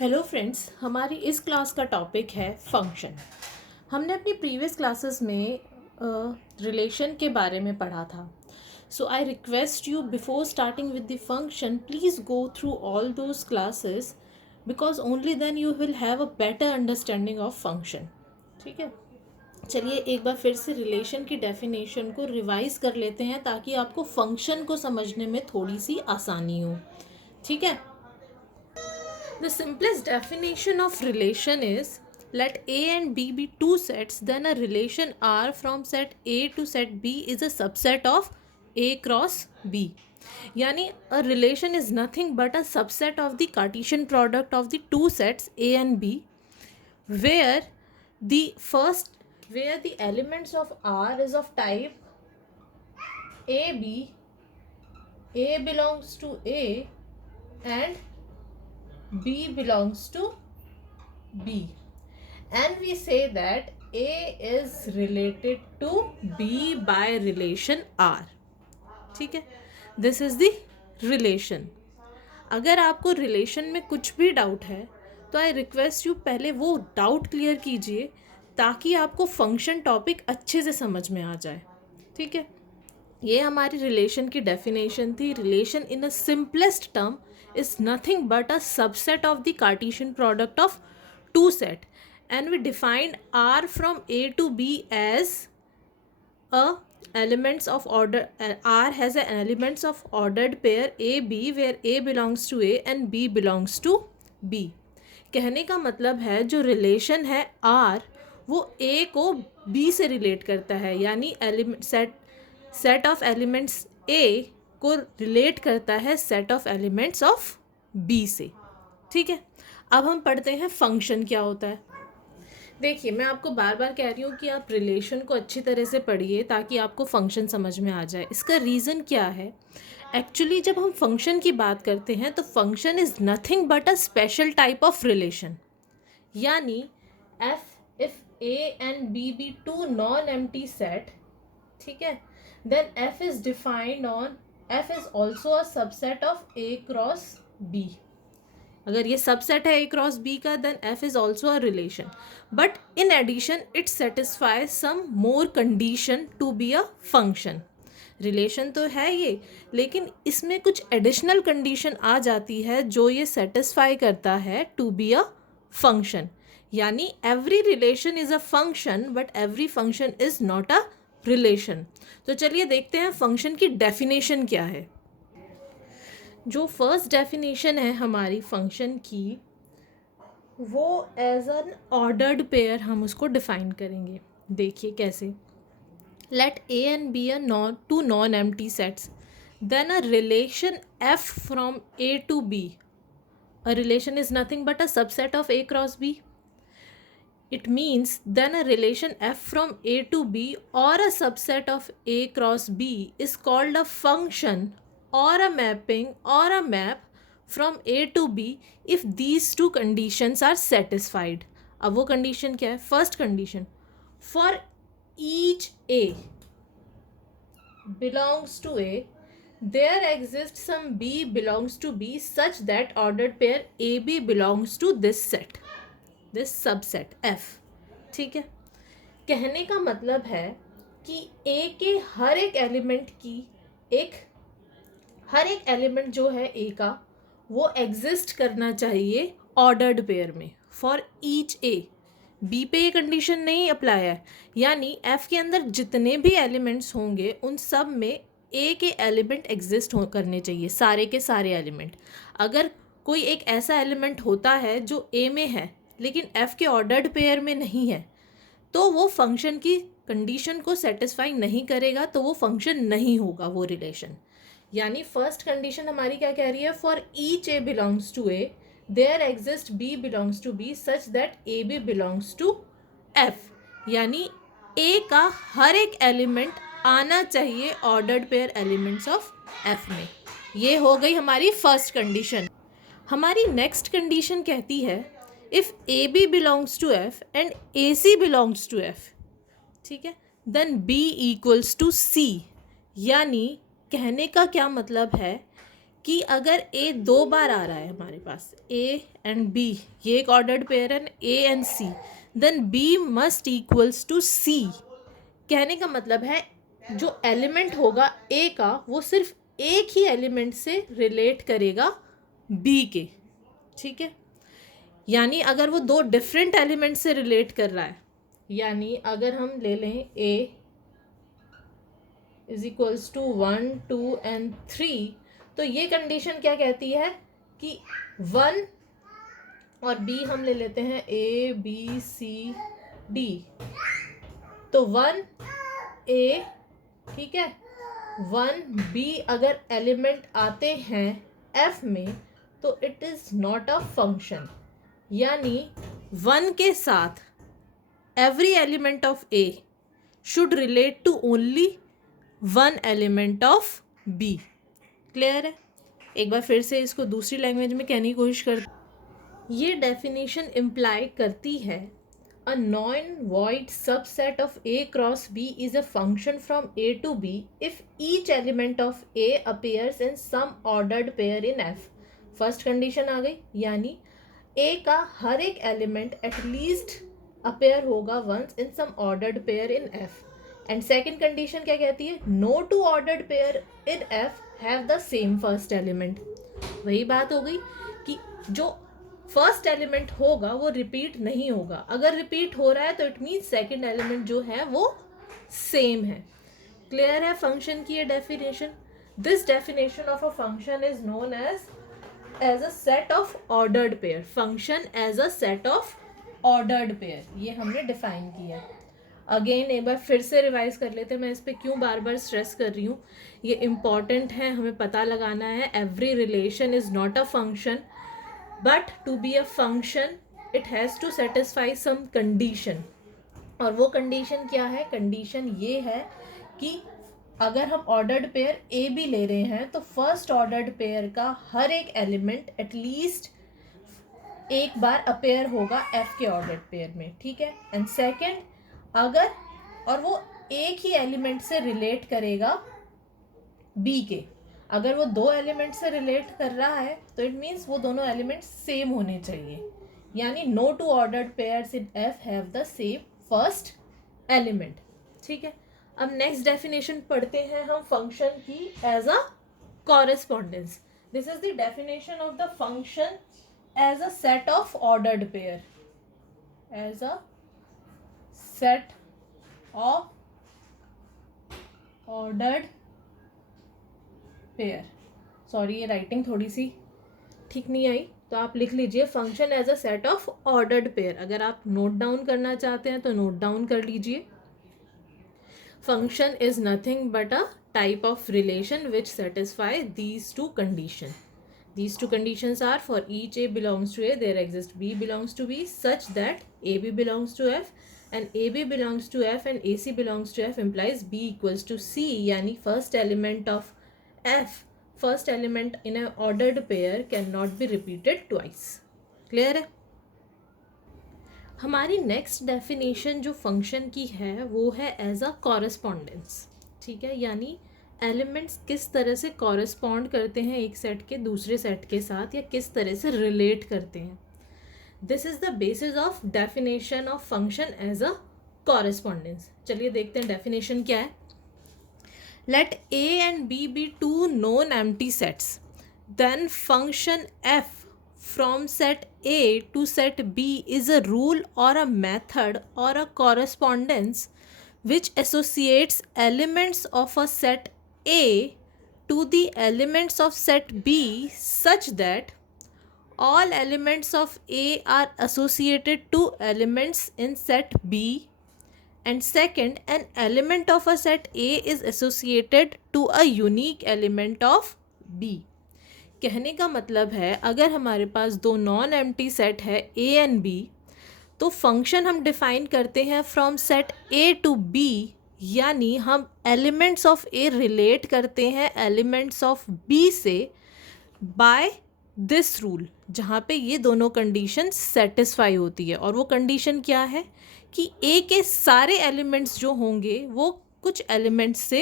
Hello friends, हमारी इस class का टॉपिक है फंक्शन। हमने अपनी प्रीवियस क्लासेस में रिलेशन के बारे में पढ़ा था। So I request you before starting with the function please go through all those classes because only then you will have a better understanding of function. ठीक है, चलिए एक बार फिर से रिलेशन की डेफिनेशन को रिवाइज कर लेते हैं ताकि आपको फंक्शन को समझने में थोड़ी सी आसानी हो। ठीक है, the simplest definition of relation is let A and B be two sets, then a relation R from set A to set B is a subset of A cross B. Yani a relation is nothing but a subset of the Cartesian product of the two sets A and B, where the elements of R is of type AB, A belongs to A and B belongs to B, and we say that A is related to B by relation R. ठीक है, this is the relation. अगर आपको relation में कुछ भी doubt है तो आई request you पहले वो डाउट क्लियर कीजिए ताकि आपको फंक्शन टॉपिक अच्छे से समझ में आ जाए। ठीक है, ये हमारी रिलेशन की डेफिनेशन थी। Relation in a simplest term is nothing but a subset of the Cartesian product of two set, and we defined R from A to B as a elements of order R has a elements of ordered pair A B where A belongs to A and B belongs to B. कहने का मतलब है जो relation है R वो A को B से relate करता है, यानी element set of elements A को रिलेट करता है set of elements of B से। ठीक है, अब हम पढ़ते हैं फंक्शन क्या होता है। देखिए, मैं आपको बार बार कह रही हूँ कि आप रिलेशन को अच्छी तरह से पढ़िए ताकि आपको फंक्शन समझ में आ जाए। इसका रीज़न क्या है? एक्चुअली जब हम फंक्शन की बात करते हैं तो function is nothing but a special type of relation. यानी if A and B be two non empty set, ठीक है, then F is defined on F is also a subset of A cross B. अगर ये subset है A cross B का then F is also a relation, but in addition it satisfies some more condition to B a function. Relation तो है ये, लेकिन इसमें कुछ एडिशनल कंडीशन आ जाती है जो ये सेटिस्फाई करता है टू बी अ फंक्शन। यानी every relation is a function but every function is not a relation. तो चलिए देखते हैं फंक्शन की डेफिनेशन क्या है। जो फर्स्ट डेफिनेशन है हमारी फंक्शन की वो एज एन ऑर्डर्ड पेयर हम उसको डिफाइन करेंगे। देखिए कैसे, let A and B are two non empty sets, then a relation F from A to B, a relation is nothing but a subset of A cross B. It means then a relation f from A to B or a subset of A cross B is called a function or a mapping or a map from A to B if these two conditions are satisfied. अब वो condition क्या है? First condition, for each A belongs to A there exists some B belongs to B such that ordered pair AB belongs to this set, this subset F. ठीक है, कहने का मतलब है कि ए के हर एक एलिमेंट जो है ए का वो एग्जिस्ट करना चाहिए ऑर्डर्ड पेयर में फॉर ईच ए। बी पे ये कंडीशन नहीं अप्लाई है, यानी एफ के अंदर जितने भी एलिमेंट्स होंगे उन सब में ए के एलिमेंट एग्जिस्ट करने चाहिए, सारे के सारे एलिमेंट। अगर कोई एक ऐसा एलिमेंट होता है जो ए में है लेकिन एफ के ऑर्डर्ड पेयर में नहीं है तो वो फंक्शन की कंडीशन को सेटिस्फाई नहीं करेगा, तो वो फंक्शन नहीं होगा वो रिलेशन। यानी फर्स्ट कंडीशन हमारी क्या कह रही है? For each A belongs to A there exist B belongs to B such that A B belongs to F. यानी ए का हर एक एलिमेंट आना चाहिए ordered pair elements of F में। ये हो गई हमारी फर्स्ट कंडीशन। हमारी नेक्स्ट कंडीशन कहती है if AB belongs to F and AC belongs to F, ठीक है, then B equals to C। यानी कहने का क्या मतलब है कि अगर ए 2 बार आ रहा है हमारे पास, ए एंड बी, ये एक ऑर्डर्ड पेयर है, A and C, then B must equals to C. कहने का मतलब है जो एलिमेंट होगा ए का वो सिर्फ एक ही एलिमेंट से रिलेट करेगा बी के, ठीक है। यानी अगर वो 2 डिफरेंट एलिमेंट से रिलेट कर रहा है, यानी अगर हम ले लें ए इज इक्वल्स टू 1 2 एंड 3, तो ये कंडीशन क्या कहती है कि 1 और बी हम ले लेते हैं ए बी सी डी, तो 1 ए, ठीक है, 1 बी अगर एलिमेंट आते हैं एफ में तो it is not a function. यानी 1 के साथ every element of A should relate to only 1 element of B. Clear है? एक बार फिर से इसको दूसरी लैंग्वेज में कहने की कोशिश कर, ये डेफिनेशन इम्प्लाई करती है a non-void subset of A cross B is a function from A to B if each element of A appears in some ordered pair in F। First condition आ गई, यानी A का हर एक element at least appear होगा once in some ordered pair in F। And second condition क्या कहती है, no two ordered pair in F have the same first element. वही बात हो गई कि जो फर्स्ट एलिमेंट होगा वो रिपीट नहीं होगा, अगर रिपीट हो रहा है तो इट मीन्स सेकेंड एलिमेंट जो है वो सेम है। क्लियर है फंक्शन की ये definition? This definition of a function is known as a set of ordered pair. Function as a set of ordered pair, ये हमने डिफाइन किया। अगेन एक बार फिर से रिवाइज कर लेते हैं, मैं इस पर क्यों बार बार स्ट्रेस कर रही हूँ, ये इम्पॉर्टेंट है, हमें पता लगाना है। Every relation is not a function, but to be a function it has to satisfy some condition। और वो condition क्या है? condition ये है कि अगर हम ordered pair A B ले रहे हैं तो first ordered pair का हर एक element at least एक बार appear होगा F के ordered pair में, ठीक है। and second अगर, और वो एक ही element से relate करेगा B के, अगर वो 2 एलिमेंट से रिलेट कर रहा है तो इट मीन्स वो दोनों एलिमेंट सेम होने चाहिए। यानी no two ordered pairs in F have the same first element, ठीक है। अब नेक्स्ट डेफिनेशन पढ़ते हैं हम फंक्शन की as a correspondence. This is the definition of the function as a set of ordered pair, as a set of ordered pair. Sorry ये writing थोड़ी सी ठीक नहीं आई, तो आप लिख लीजिए function as a set of ordered pair. अगर आप नोट डाउन करना चाहते हैं तो नोट डाउन कर लीजिए। Function is nothing but a type of relation which satisfy these two condition. These two conditions are for each A belongs to A, there exists B belongs to B such that AB belongs to F and AB belongs to F and AC belongs to F implies B equals to C। यानी first element of F, first element in an ordered pair cannot be repeated twice। Clear है? हमारी next definition जो function की है वो है as a correspondence, ठीक है। यानी एलिमेंट्स किस तरह से कॉरेस्पॉन्ड करते हैं एक सेट के दूसरे सेट के साथ, या किस तरह से रिलेट करते हैं। This is the basis of definition of function as a correspondence. चलिए देखते हैं डेफिनेशन क्या है। Let A and B be 2 known empty sets, then function f from set A to set B is a rule or a method or a correspondence which associates elements of a set A to the elements of set B such that all elements of A are associated to elements in set B। And second, an element of a set A is associated to a unique element of B। कहने का मतलब है अगर हमारे पास 2 non empty set है A and B, तो function हम डिफाइन करते हैं from set A to B, यानी हम एलिमेंट्स ऑफ A रिलेट करते हैं एलिमेंट्स ऑफ B से बाय दिस रूल, जहाँ पे ये दोनों कंडीशन सेटिस्फाई होती है। और वो कंडीशन क्या है कि ए के सारे एलिमेंट्स जो होंगे वो कुछ एलिमेंट्स से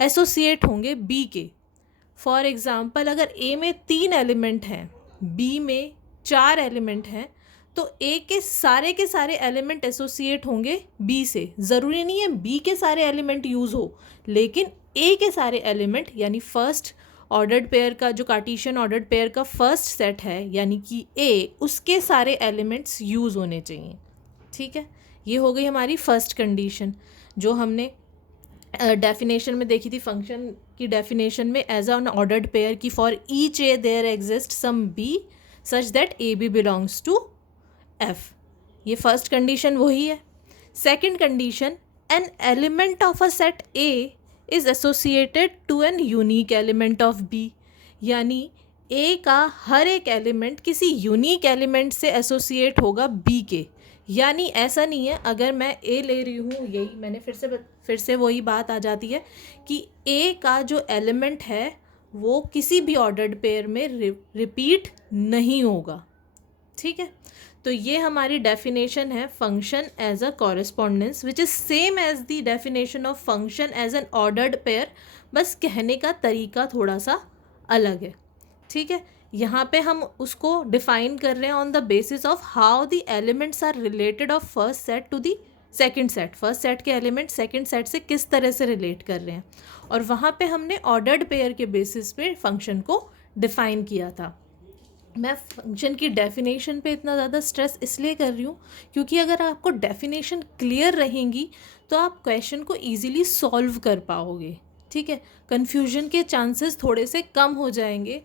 एसोसिएट होंगे बी के। फॉर एग्ज़ाम्पल अगर ए में 3 एलिमेंट हैं, बी में 4 एलिमेंट हैं, तो ए के सारे एलिमेंट एसोसिएट होंगे बी से. ज़रूरी नहीं है बी के सारे एलिमेंट यूज़ हो, लेकिन ए के सारे एलिमेंट यानी फर्स्ट ऑर्डर्ड पेयर का जो कार्टेशियन ऑर्डर्ड पेयर का फर्स्ट सेट है यानी कि ए, उसके सारे एलिमेंट्स यूज़ होने चाहिए. ठीक है, ये हो गई हमारी फर्स्ट कंडीशन जो हमने डेफिनेशन में देखी थी. फंक्शन की डेफिनेशन में एज एन ऑर्डर्ड पेयर की for each A there exist some B such that A B belongs to F. ये फर्स्ट कंडीशन वही है. Second condition, an element of a set A is associated to an unique element of B. यानी ए का हर एक element किसी unique element से associate होगा बी के. यानी ऐसा नहीं है अगर मैं ए ले रही हूँ, यही मैंने फिर से वही बात आ जाती है कि ए का जो एलिमेंट है वो किसी भी ऑर्डर्ड पेयर में रिपीट नहीं होगा. ठीक है, तो ये हमारी डेफिनेशन है function as a correspondence which is same as the definition of function as an ordered pair. बस कहने का तरीका थोड़ा सा अलग है. ठीक है, यहाँ पे हम उसको डिफाइन कर रहे हैं on the basis of how the elements are related of first set to the second set. First set के एलिमेंट सेकंड सेट से किस तरह से रिलेट कर रहे हैं, और वहाँ पे हमने ऑर्डर्ड पेयर के बेसिस पे फंक्शन को डिफाइन किया था. मैं फंक्शन की डेफिनेशन पे इतना ज़्यादा स्ट्रेस इसलिए कर रही हूँ क्योंकि अगर आपको डेफिनेशन क्लियर रहेंगी तो आप क्वेश्चन को ईजिली सॉल्व कर पाओगे. ठीक है, कन्फ्यूजन के चांसेस थोड़े से कम हो जाएंगे.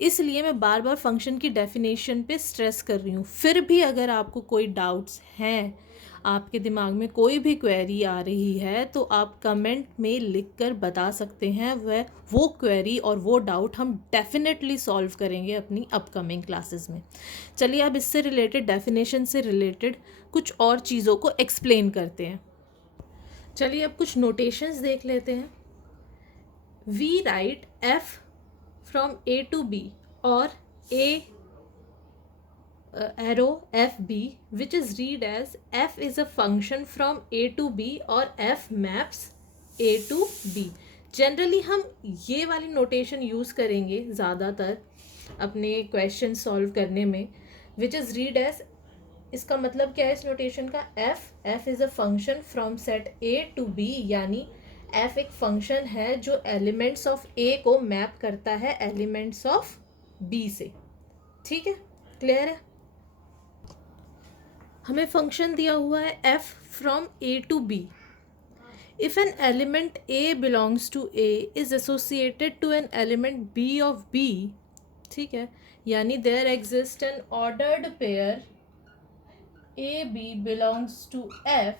इसलिए मैं बार बार फंक्शन की डेफिनेशन पे स्ट्रेस कर रही हूँ. फिर भी अगर आपको कोई डाउट्स हैं, आपके दिमाग में कोई भी क्वेरी आ रही है, तो आप कमेंट में लिखकर बता सकते हैं. वो क्वेरी और वो डाउट हम डेफिनेटली सॉल्व करेंगे अपनी अपकमिंग क्लासेस में. चलिए अब इससे रिलेटेड, डेफिनेशन से रिलेटेड कुछ और चीज़ों को एक्सप्लेन करते हैं. चलिए अब कुछ नोटेशंस देख लेते हैं. We write F from A to B or A arrow FB which is read as f is a function from A to B or f maps A to B. Generally हम ये वाली notation use करेंगे ज़्यादातर अपने question solve करने में. Which is read as, इसका मतलब क्या है इस नोटेशन का, f is a function from set A to B. यानी f एक फंक्शन है जो एलिमेंट्स ऑफ a को मैप करता है एलिमेंट्स ऑफ b से. ठीक है, क्लियर है. हमें फंक्शन दिया हुआ है f from a to b. If an element a belongs to a is associated to an element b of b. ठीक है, यानी there exist an ordered pair a b belongs to f,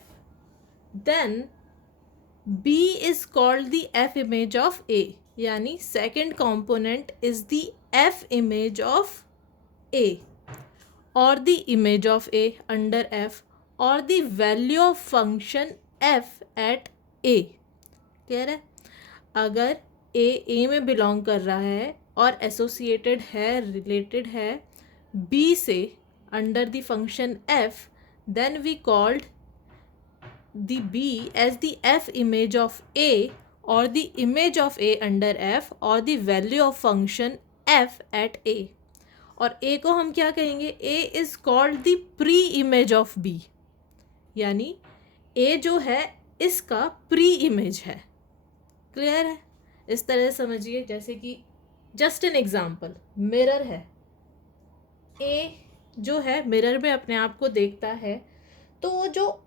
then B is called the F image of A. यानी second component is the F image of A or the image of A under F or the value of function F at A. Clear है. अगर A में belong कर रहा है और associated है, related है B से under the function F, then we called the B as the F image of A or the image of A under F or the value of function F at A. और A को हम क्या कहेंगे, A is called the pre-image of B. यानी A जो है इसका pre-image है. क्लियर है. इस तरह समझिए, जैसे कि जस्ट एन एग्जाम्पल, मिरर है. A जो है मिरर में अपने आप को देखता है, तो वो जो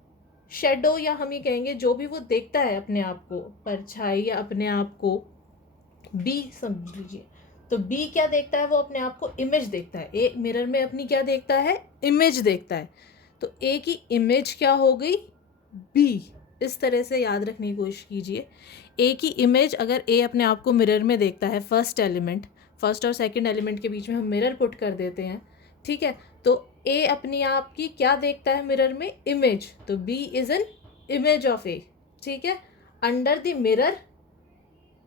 शेडो या हम ये कहेंगे जो भी वो देखता है अपने आप को, परछाई या अपने आप को, बी समझ लीजिए. तो बी क्या देखता है, वो अपने आप को इमेज देखता है. ए मिरर में अपनी क्या देखता है, इमेज देखता है. तो ए की इमेज क्या हो गई, बी. इस तरह से याद रखने की कोशिश कीजिए. ए की इमेज अगर ए अपने आप को मिरर में देखता है, फर्स्ट एलिमेंट, फर्स्ट और सेकंड एलिमेंट के बीच में हम मिरर पुट कर देते हैं. ठीक है, तो ए अपनी आप की क्या देखता है मिरर में, इमेज. तो B is an image of A. ठीक है, अंडर द मिरर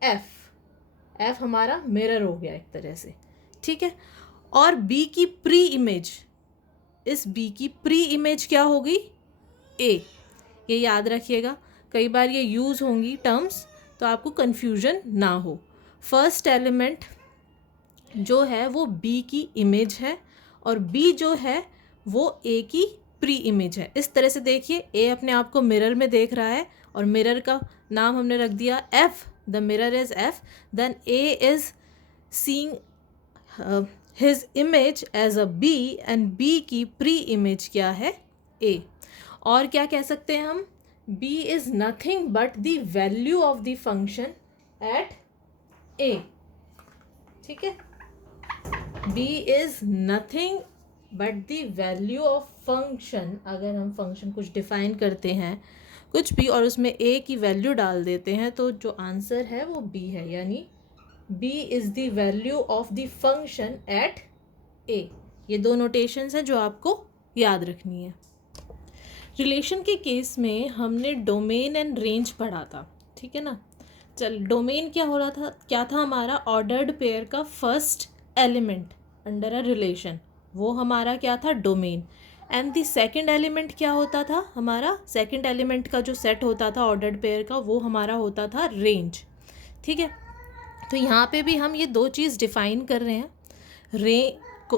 एफ हमारा मिरर हो गया एक तरह से. ठीक है, और बी की प्री इमेज, इस बी की प्री इमेज क्या हो गई, ए. ये याद रखिएगा, कई बार ये यूज़ होंगी टर्म्स, तो आपको कन्फ्यूजन ना हो. फर्स्ट एलिमेंट जो है वो बी की इमेज है और बी जो है वो ए की प्री इमेज है। इस तरह से देखिए, ए अपने आप को मिरर में देख रहा है और मिरर का नाम हमने रख दिया F, the mirror is F, then A is seeing his image as a B and B की प्री इमेज क्या है, ए। और क्या कह सकते हैं हम, B is nothing but the value of the function at A. ठीक है, B is nothing but the value of function, अगर हम फंक्शन कुछ डिफाइन करते हैं कुछ भी और उसमें ए की वैल्यू डाल देते हैं तो जो आंसर है वो बी है, यानी b is the value of the function eight a। ये दो नोटेशंस हैं जो आपको याद रखनी है। रिलेशन के केस में हमने डोमेन एंड रेंज पढ़ा था, ठीक है ना। चल, डोमेन क्या हो रहा था, क्या था हमारा, ऑर्डर्ड पेयर का first element under a relation, वो हमारा क्या था, domain. And the second element क्या होता था हमारा, सेकंड एलिमेंट का जो सेट होता था ऑर्डर्ड पेयर का, वो हमारा होता था रेंज। ठीक है, तो यहाँ पे भी हम ये दो चीज़ डिफाइन कर रहे हैं,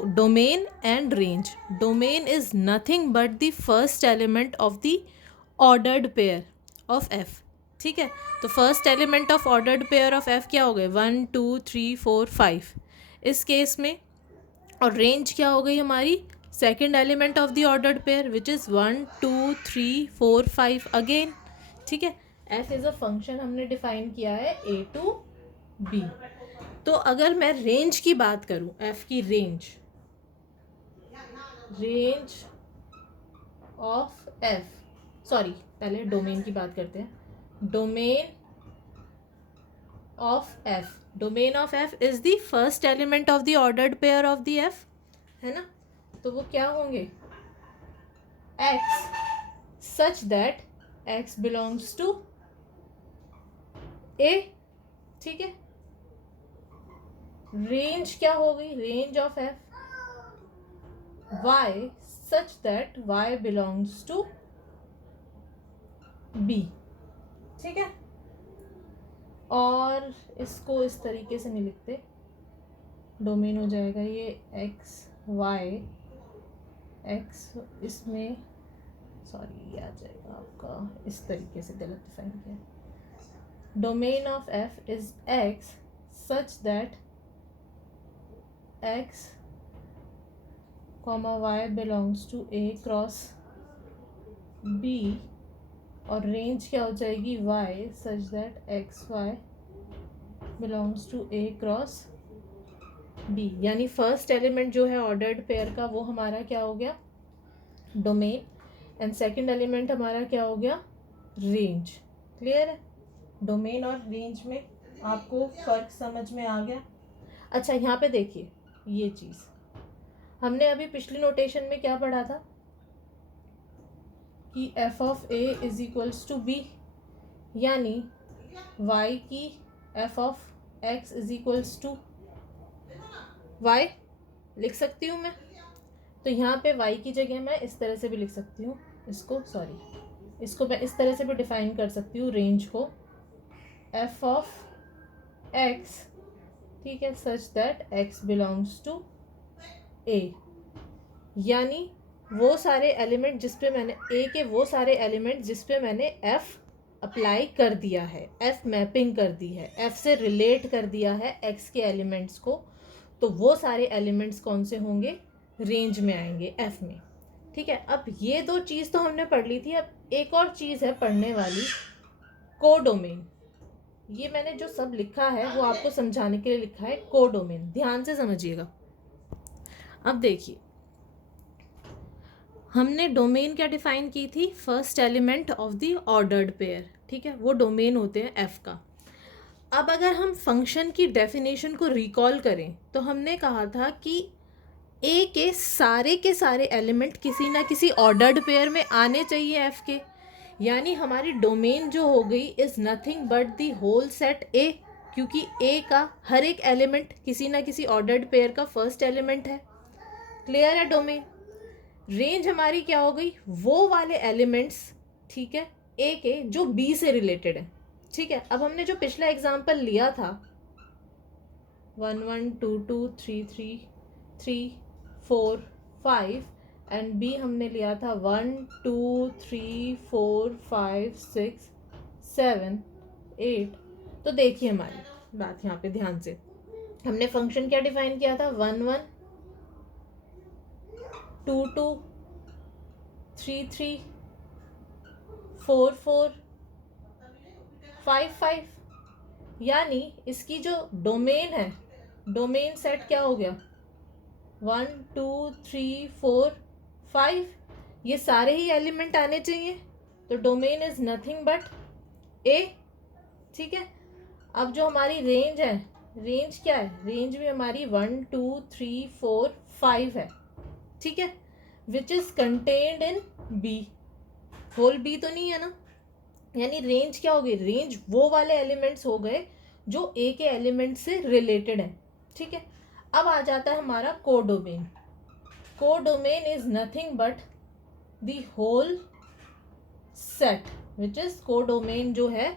domain and range. Domain is nothing but the first element of the ordered pair of F. ठीक है, तो first element of ordered pair of F क्या हो गए, 1 2 3 4 5 इस केस में। और रेंज क्या हो गई हमारी, second element of the ordered pair which is 1 2 3 4 5 again. ठीक है, एफ इज़ अ फंक्शन हमने डिफाइन किया है ए टू बी। तो अगर मैं रेंज की बात करूं, एफ की रेंज ऑफ एफ, सॉरी पहले डोमेन की बात करते हैं। Domain of F is the first element of the ordered pair of the F, है ना। तो वो क्या होंगे, X such that X belongs to A. ठीक है, रेंज क्या हो गई, range of F Y such that Y belongs to B. ठीक है, और इसको इस तरीके से नहीं लिखते, डोमेन हो जाएगा ये एक्स वाई एक्स, इसमें सॉरी ये आ जाएगा आपका, इस तरीके से गलत डिफाइन किया। Domain of F is x such that x, y belongs to a cross b, और रेंज क्या हो जाएगी, y such that x y belongs to a cross b। यानी फर्स्ट एलिमेंट जो है ऑर्डर्ड पेयर का वो हमारा क्या हो गया, डोमेन, एंड सेकंड एलिमेंट हमारा क्या हो गया, रेंज। क्लियर है, डोमेन और रेंज में आपको फर्क समझ में आ गया। अच्छा, यहाँ पे देखिए, ये चीज़ हमने अभी पिछली नोटेशन में क्या पढ़ा था कि F of A is equals to B, यानी वाई की F of X is equals to Y लिख सकती हूँ मैं। तो यहाँ पे वाई की जगह मैं इस तरह से भी लिख सकती हूँ, इसको मैं इस तरह से भी डिफाइन कर सकती हूँ रेंज को, एफ ऑफ एक्स, ठीक है, such that X belongs to A. यानी वो सारे एलिमेंट जिस पे मैंने ए के वो सारे एलिमेंट जिस पे मैंने एफ अप्लाई कर दिया है, एफ मैपिंग कर दी है, एफ से रिलेट कर दिया है एक्स के एलिमेंट्स को, तो वो सारे एलिमेंट्स कौन से होंगे, रेंज में आएंगे एफ में। ठीक है, अब ये दो चीज़ तो हमने पढ़ ली थी, अब एक और चीज़ है पढ़ने वाली, कोडोमेन। ये मैंने जो सब लिखा है वो आपको समझाने के लिए लिखा है, कोडोमेन, ध्यान से समझिएगा। अब देखिए, हमने डोमेन क्या डिफाइन की थी, first element of the ordered pair. ठीक है, वो डोमेन होते हैं एफ का। अब अगर हम फंक्शन की डेफिनेशन को रिकॉल करें तो हमने कहा था कि ए के सारे एलिमेंट किसी ना किसी ऑर्डर्ड पेयर में आने चाहिए एफ के, यानी हमारी डोमेन जो हो गई is nothing but the whole set A, क्योंकि ए का हर एक एलिमेंट किसी ना किसी ऑर्डर्ड पेयर का फर्स्ट एलिमेंट है। क्लियर है डोमेन। रेंज हमारी क्या हो गई, वो वाले एलिमेंट्स, ठीक है, ए के जो बी से रिलेटेड है। ठीक है, अब हमने जो पिछला एग्जाम्पल लिया था 1 1 2 2 3 3 3 4 5 एंड बी हमने लिया था 1 2 3 4 5 6 7 8। तो देखिए हमारी बात यहाँ पे ध्यान से, हमने फंक्शन क्या डिफाइन किया था, 1 1 2 2 3 3 4 4 5 5, यानी इसकी जो डोमेन है, डोमेन सेट क्या हो गया, 1 2 3 4 5, ये सारे ही एलिमेंट आने चाहिए, तो डोमेन इज नथिंग बट ए। ठीक है, अब जो हमारी रेंज है, रेंज क्या है, रेंज में हमारी 1 2 3 4 5 है। ठीक है, which is contained in B, whole B तो नहीं है ना, यानी रेंज क्या हो गई, रेंज वो वाले एलिमेंट्स हो गए जो ए के एलिमेंट से रिलेटेड हैं। ठीक है, अब आ जाता है हमारा codomain. Codomain is nothing but the whole set which is codomain, जो है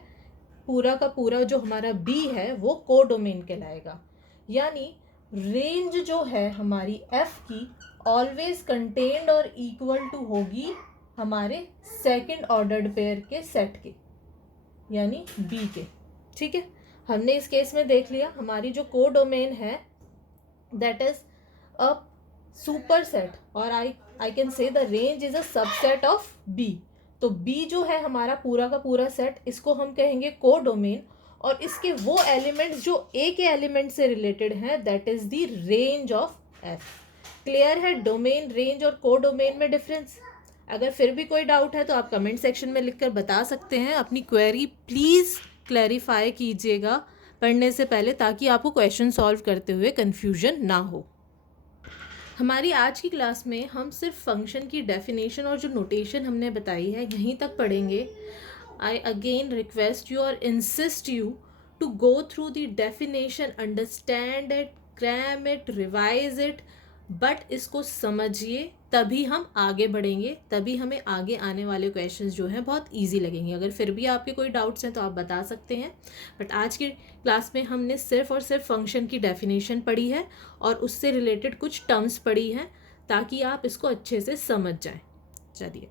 पूरा का पूरा जो हमारा बी है वो कोडोमेन कहलाएगा। यानी रेंज जो है हमारी एफ की ऑलवेज कंटेन्ड और इक्वल टू होगी हमारे सेकंड ऑर्डर्ड पेयर के सेट के, यानी बी के। ठीक है, हमने इस केस में देख लिया हमारी जो कोडोमेन है that is a super set, और I can say the range is a subset of B. तो बी जो है हमारा पूरा का पूरा सेट, इसको हम कहेंगे कोडोमेन, और इसके वो एलिमेंट्स जो ए के एलिमेंट से रिलेटेड हैं that is the range of F. Clear है डोमेन, रेंज और कोडोमेन में डिफरेंस? अगर फिर भी कोई डाउट है तो आप कमेंट सेक्शन में लिखकर बता सकते हैं। अपनी क्वेरी प्लीज़ क्लैरिफाई कीजिएगा पढ़ने से पहले, ताकि आपको क्वेश्चन सॉल्व करते हुए कन्फ्यूजन ना हो। हमारी आज की क्लास में हम सिर्फ फंक्शन की डेफिनेशन और जो नोटेशन हमने बताई है यहीं तक पढ़ेंगे। आई अगेन रिक्वेस्ट यू और insist you to go through the definition, understand it, cram it, revise it, but इसको समझिए, तभी हम आगे बढ़ेंगे, तभी हमें आगे आने वाले क्वेश्चंस जो हैं बहुत इजी लगेंगे। अगर फिर भी आपके कोई डाउट्स हैं तो आप बता सकते हैं, बट आज की क्लास में हमने सिर्फ और सिर्फ फंक्शन की डेफिनेशन पढ़ी है और उससे रिलेटेड कुछ टर्म्स पढ़ी हैं, ताकि आप इसको अच्छे से समझ जाएं। चलिए।